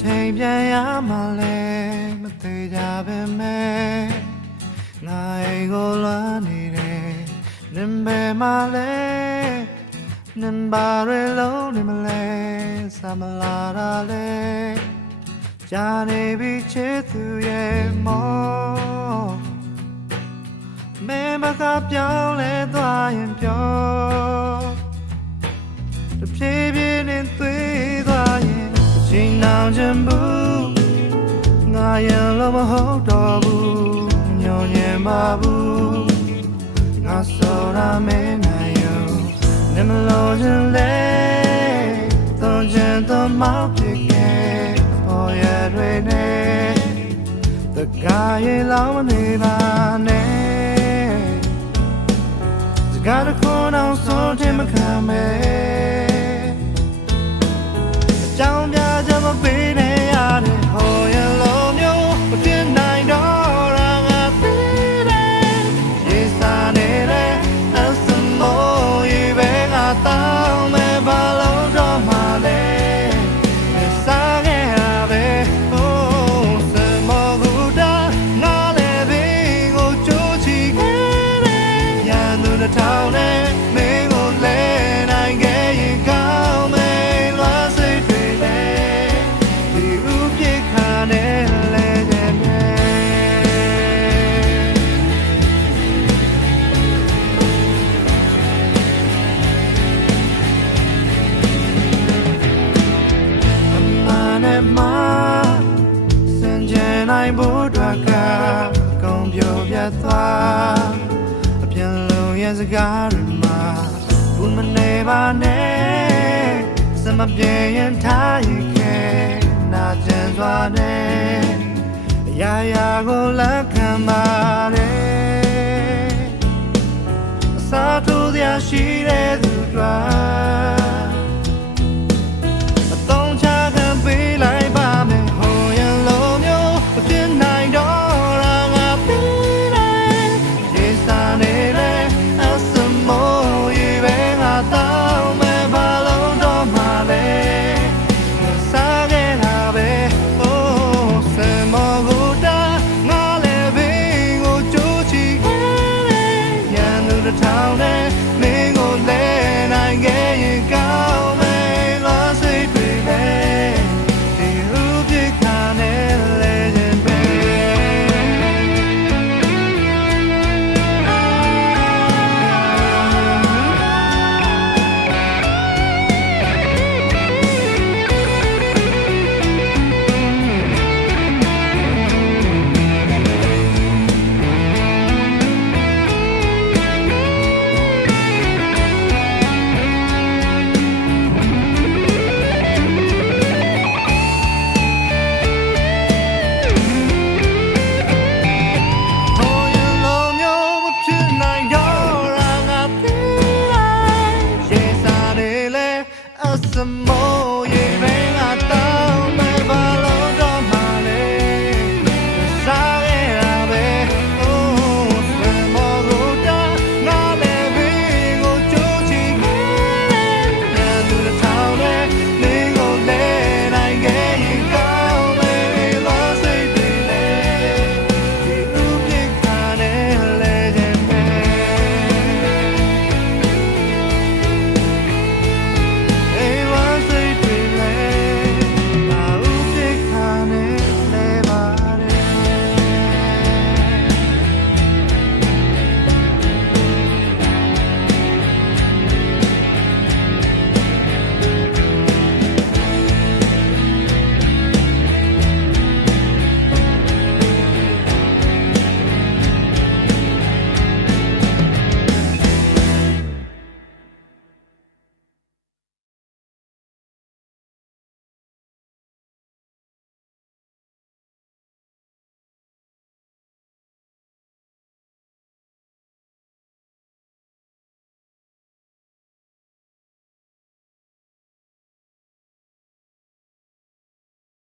ချိန်ပြန်ရမှလဲမသေးကြပဲမဲ့ငါအိမ်ကိုလွမ်းနေတယ်နင်ပဲမလဲနင်ဘာတွေလုံးနေမလဲစမလာတာလဲကြာနေပြီချစ်သူရဲ့မောမဲမကပြောင်းလဲသွားရင်ပြောတဖြည်းဖြည်းနဲ့သွေးသွားရင်ချိန်နောင်ချင်ဘူးငါရင်လို့မဟုတ်တော့ဘူးညွန်ညင်ပါဘူးငါစောရမဲနိုင်ယူနေမလို့ချင်လဲသွန်ချင်သွန်မောက်ဖြစ်ခဲ့ပေါ်ရတွေနဲ့တကားရေလောင်းနေပါနဲ့စကားတစ်ခုတော့ဆုံးတင်မခံမဲအကြောင်းပြချက်မပေးနဲ့ရတဲ့ဟောရလုံးမျိုးမဖြစ်နိုင်တော့ရငါသိတယ်ရေစာနေတဲ့ SMO ရေပဲငါတောင်းမဲ့ဘာလို့တော့မှလဲစားခဲ့ရပဲဟိုးစမောကူတာငါလည်းဘေးကိုကြိုးချီခဲ့တယ်ရန်သူတစ်ထောင်နဲ့မင်းကိုလဲနိုင်ခဲ့ရင်ကောင်းမယ်လွားစိတ်တွေနဲ့ဒီဥပြေခါနဲ့လဲတဲ့နိုင်ဖို့အတွက်ကကုံပြောပြသွားအပြန်လုံးရဲ့စကားတွေမှာဘူးမနေပါနဲ့စမပြေရင်ထားရင်ခဲနာကျန်စွာနဲ့အရာရာကိုလက်ခံပါ